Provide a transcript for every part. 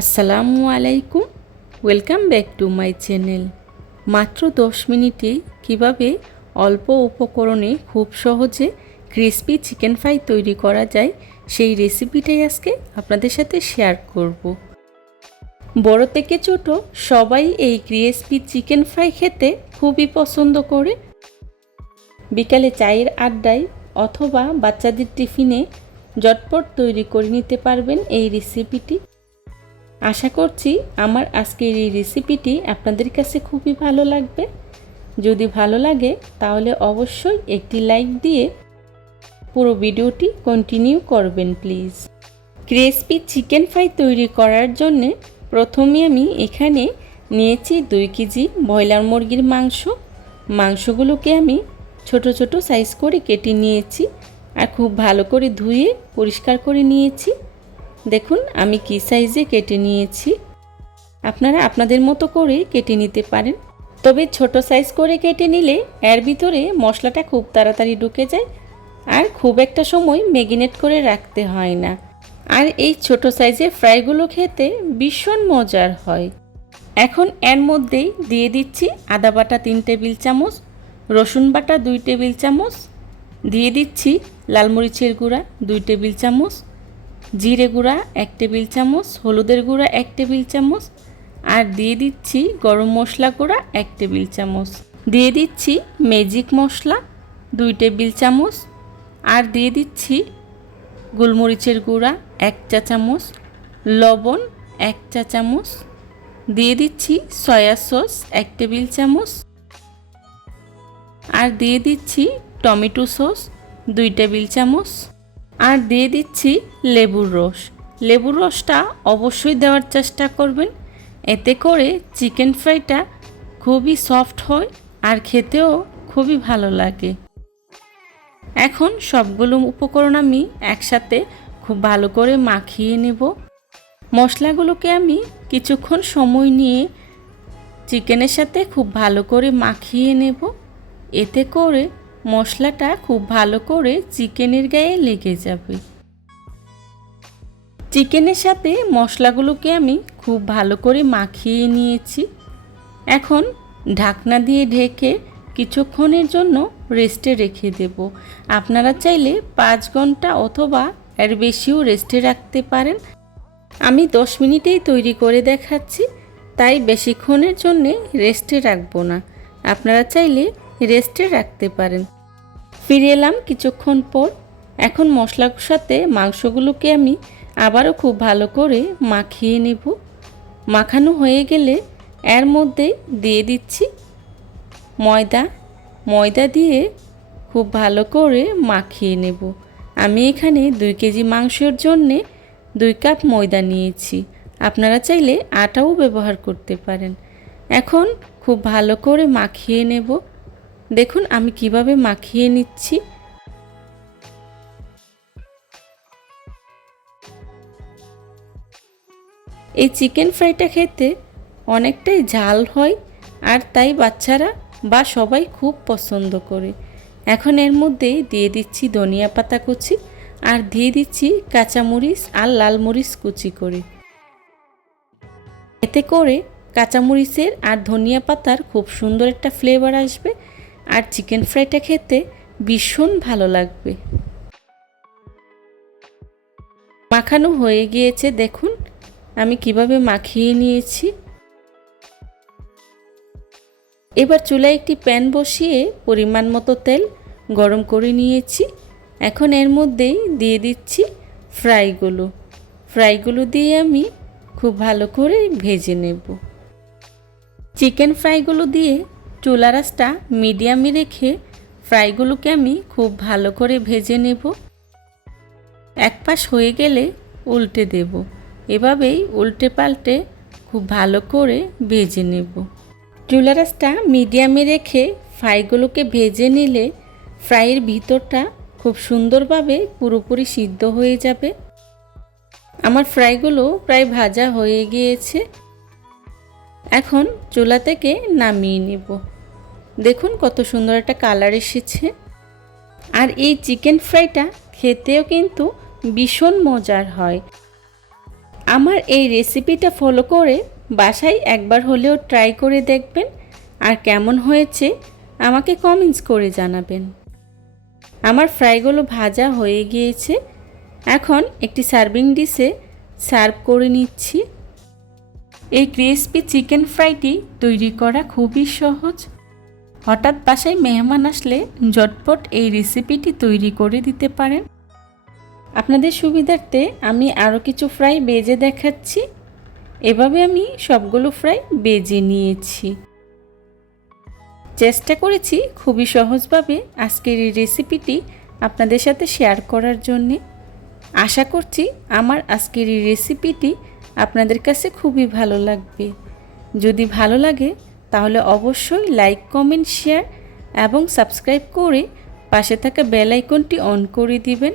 আসসালামু আলাইকুম, welcome back to my channel. মাত্র 10 মিনিটে কিভাবে অল্প উপকরণে খুব সহজে ক্রিসপি চিকেন ফ্রাই তৈরি করা যায় সেই রেসিপিটাই আজকে আপনাদের সাথে শেয়ার করব। বড় থেকে ছোট সবাই এই ক্রিসপি চিকেন ফ্রাই খেতে খুবই পছন্দ করে। বিকালে চায়ের আড্ডায় অথবা বাচ্চাদের টিফিনে ঝটপট তৈরি করে নিতে পারবেন এই রেসিপিটি। আশা করছি আমার আজকের এই রেসিপিটি আপনাদের কাছে খুবই ভালো লাগবে। যদি ভালো লাগে তাহলে অবশ্যই একটি লাইক দিয়ে পুরো ভিডিওটি কন্টিনিউ করবেন প্লিজ। ক্রিসপি চিকেন ফ্রাই তৈরি করার জন্য প্রথমে আমি এখানে নিয়েছি 2 কেজি ব্রয়লার মুরগির মাংসগুলোকে আমি ছোট ছোট সাইজ করে কেটে নিয়েছি আর খুব ভালো করে ধুয়ে পরিষ্কার করে নিয়েছি। দেখুন আমি কি সাইজে কেটে নিয়েছি, আপনারা আপনাদের মতো করে কেটে নিতে পারেন। তবে ছোট সাইজ করে কেটে নিলে এর ভিতরে মশলাটা খুব তাড়াতাড়ি ঢুকে যায় আর খুব একটা সময় ম্যারিনেট করে রাখতে হয় না। আর এই ছোট সাইজের ফ্রাইগুলো খেতে ভীষণ মজার হয়। এখন এর মধ্যেই দিয়ে দিচ্ছি আদা বাটা 3 টেবিল চামচ, রসুন বাটা 2 টেবিল চামচ, দিয়ে দিচ্ছি লাল মরিচের গুঁড়া 2 টেবিল চামচ, জিরে গুঁড়া 1 টেবিল চামচ, হলুদের গুঁড়া 1 টেবিল চামচ, আর দিয়ে দিচ্ছি গরম মশলা গুঁড়া 1 টেবিল চামচ, দিয়ে দিচ্ছি ম্যাজিক মশলা 2 টেবিল চামচ, আর দিয়ে দিচ্ছি গোলমরিচের গুঁড়া 1 চা চামচ, লবণ 1 চা চামচ, দিয়ে দিচ্ছি সয়া সস 1 টেবিল চামচ, আর দিয়ে দিচ্ছি টমেটো সস 2 টেবিল চামচ, আর দিয়ে দিচ্ছি লেবুর রসটা অবশ্যই দেওয়ার চেষ্টা করবেন। এতে করে চিকেন ফ্রাইটা খুবই সফট হয় আর খেতেও খুবই ভালো লাগে। এখন সবগুলো উপকরণ আমি একসাথে খুব ভালো করে মাখিয়ে নেব। মশলাগুলোকে আমি কিছুক্ষণ সময় নিয়ে চিকেনের সাথে খুব ভালো করে মাখিয়ে নেব। এতে করে মশলাটা খুব ভালো করে চিকেনের গায়ে লেগে যাবে। চিকেনের সাথে মশলাগুলোকে আমি খুব ভালো করে মাখিয়ে নিয়েছি। এখন ঢাকনা দিয়ে ঢেকে কিছুক্ষণের জন্য রেস্টে রেখে দেব। আপনারা চাইলে 5 ঘন্টা অথবা এর বেশিও রেস্টে রাখতে পারেন। আমি 10 মিনিটেই তৈরি করে দেখাচ্ছি, তাই বেশিক্ষণের জন্যে রেস্টে রাখবো না, আপনারা চাইলে রেস্টে রাখতে পারেন। ফিরে এলাম কিছুক্ষণ পর। এখন মশলার সাথে মাংসগুলোকে আমি আবারও খুব ভালো করে মাখিয়ে নেব। মাখানো হয়ে গেলে এর মধ্যে দিয়ে দিচ্ছি ময়দা দিয়ে খুব ভালো করে মাখিয়ে নেব। আমি এখানে 2 কেজি মাংসের জন্যে 2 কাপ ময়দা নিয়েছি, আপনারা চাইলে আটাও ব্যবহার করতে পারেন। এখন খুব ভালো করে মাখিয়ে নেব। দেখুন আমি কিভাবে মাখিয়ে নিচ্ছি। এই চিকেন ফ্রাইটা খেতে অনেকটাই ঝাল হয় আর তাই বাচ্চারা বা সবাই খুব পছন্দ করে। এখন এর মধ্যে দিয়ে দিচ্ছি ধনিয়া পাতা কুচি আর দিয়ে দিচ্ছি কাঁচামরিচ আর লাল মরিচ কুচি করে। এতে করে কাঁচামরিচের আর ধনিয়া পাতার খুব সুন্দর একটা ফ্লেভার আসবে আর চিকেন ফ্রাইটা খেতে ভীষণ ভালো লাগবে। মাখানো হয়ে গিয়েছে, দেখুন আমি কিভাবে মাখিয়ে নিয়েছি। এবার চুলায় একটি প্যান বসিয়ে পরিমাণ মতো তেল গরম করে নিয়েছি। এখন এর মধ্যেই দিয়ে দিচ্ছি ফ্রাইগুলো দিয়ে আমি খুব ভালো করে ভেজে নেব। চিকেন ফ্রাইগুলো দিয়ে চুলার আঁচটা মিডিয়ামে রেখে ফ্রাইগুলোকে আমি খুব ভালো করে ভেজে নেব। এক পাশ হয়ে গেলে উল্টে দেব। এভাবেই উল্টে পাল্টে খুব ভালো করে ভেজে নেব। চুলার আঁচটা মিডিয়ামে রেখে ফ্রাইগুলোকে ভেজে নিলে ফ্রাইয়ের ভিতরটা খুব সুন্দরভাবে পুরোপুরি সিদ্ধ হয়ে যাবে। আমার ফ্রাইগুলো প্রায় ভাজা হয়ে গিয়েছে। এখন চুলা থেকে নামিয়ে নেব। দেখুন কত সুন্দর একটা কালার এসেছে। আর এই চিকেন ফ্রাইটা খেতেও কিন্তু ভীষণ মজার হয়। আমার এই রেসিপিটা ফলো করে বাসায় একবার হলেও ট্রাই করে দেখবেন, আর কেমন হয়েছে আমাকে কমেন্টস করে জানাবেন। আমার ফ্রাইগুলো ভাজা হয়ে গিয়েছে, এখন একটি সার্ভিং ডিশে সার্ভ করে নিচ্ছি। এই ক্রিসপি চিকেন ফ্রাইটি তৈরি করা খুবই সহজ। হঠাৎ বাসায় মেহমান আসলে ঝটপট এই রেসিপিটি তৈরি করে দিতে পারেন। আপনাদের সুবিধার্থে আমি আরও কিছু ফ্রাই বেজে দেখাচ্ছি। এভাবে আমি সবগুলো ফ্রাই বেজে নিয়েছি। চেষ্টা করেছি খুবই সহজভাবে আজকের এই রেসিপিটি আপনাদের সাথে শেয়ার করার জন্যে। আশা করছি আমার আজকের এই রেসিপিটি আপনাদের কাছে খুবই ভালো লাগবে। যদি ভালো লাগে তাহলে অবশ্যই লাইক, কমেন্ট, শেয়ার এবং সাবস্ক্রাইব করে পাশে থাকা বেল আইকনটি অন করে দিবেন,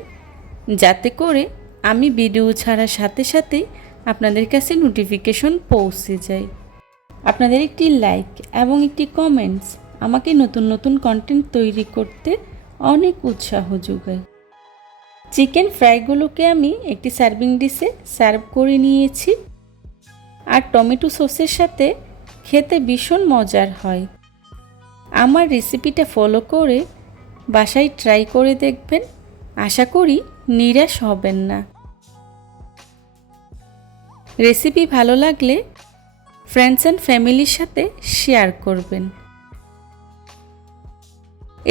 যাতে করে আমি ভিডিও ছাড়ার সাথে সাথেই আপনাদের কাছে নোটিফিকেশন পৌঁছে যায়। আপনাদের একটি লাইক এবং একটি কমেন্টস আমাকে নতুন নতুন কন্টেন্ট তৈরি করতে অনেক উৎসাহ যোগায়। চিকেন ফ্রাইগুলোকে আমি একটি সার্ভিং ডিশে সার্ভ করে নিয়েছি, আর টমেটো সসের সাথে খেতে ভীষণ মজার হয়। আমার রেসিপিটা ফলো করে বাসায় ট্রাই করে দেখবেন, আশা করি নিরাশ হবেন না। রেসিপি ভালো লাগলে ফ্রেন্ডস অ্যান্ড ফ্যামিলির সাথে শেয়ার করবেন।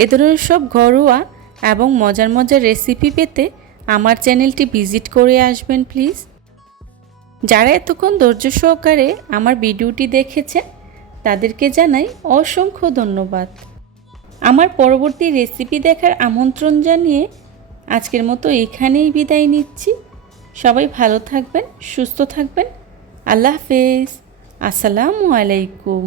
এ ধরনের সব ঘরোয়া এবং মজার মজার রেসিপি পেতে আমার চ্যানেলটি ভিজিট করে আসবেন প্লিজ। যারা এতক্ষণ ধৈর্য সহকারে আমার ভিডিওটি দেখেছেন তাদেরকে জানাই অসংখ্য ধন্যবাদ। আমার পরবর্তী রেসিপি দেখার আমন্ত্রণ জানিয়ে আজকের মতো এখানেই বিদায় নিচ্ছি। সবাই ভালো থাকবেন, সুস্থ থাকবেন। আল্লাহ হাফেজ। আসসালামু আলাইকুম।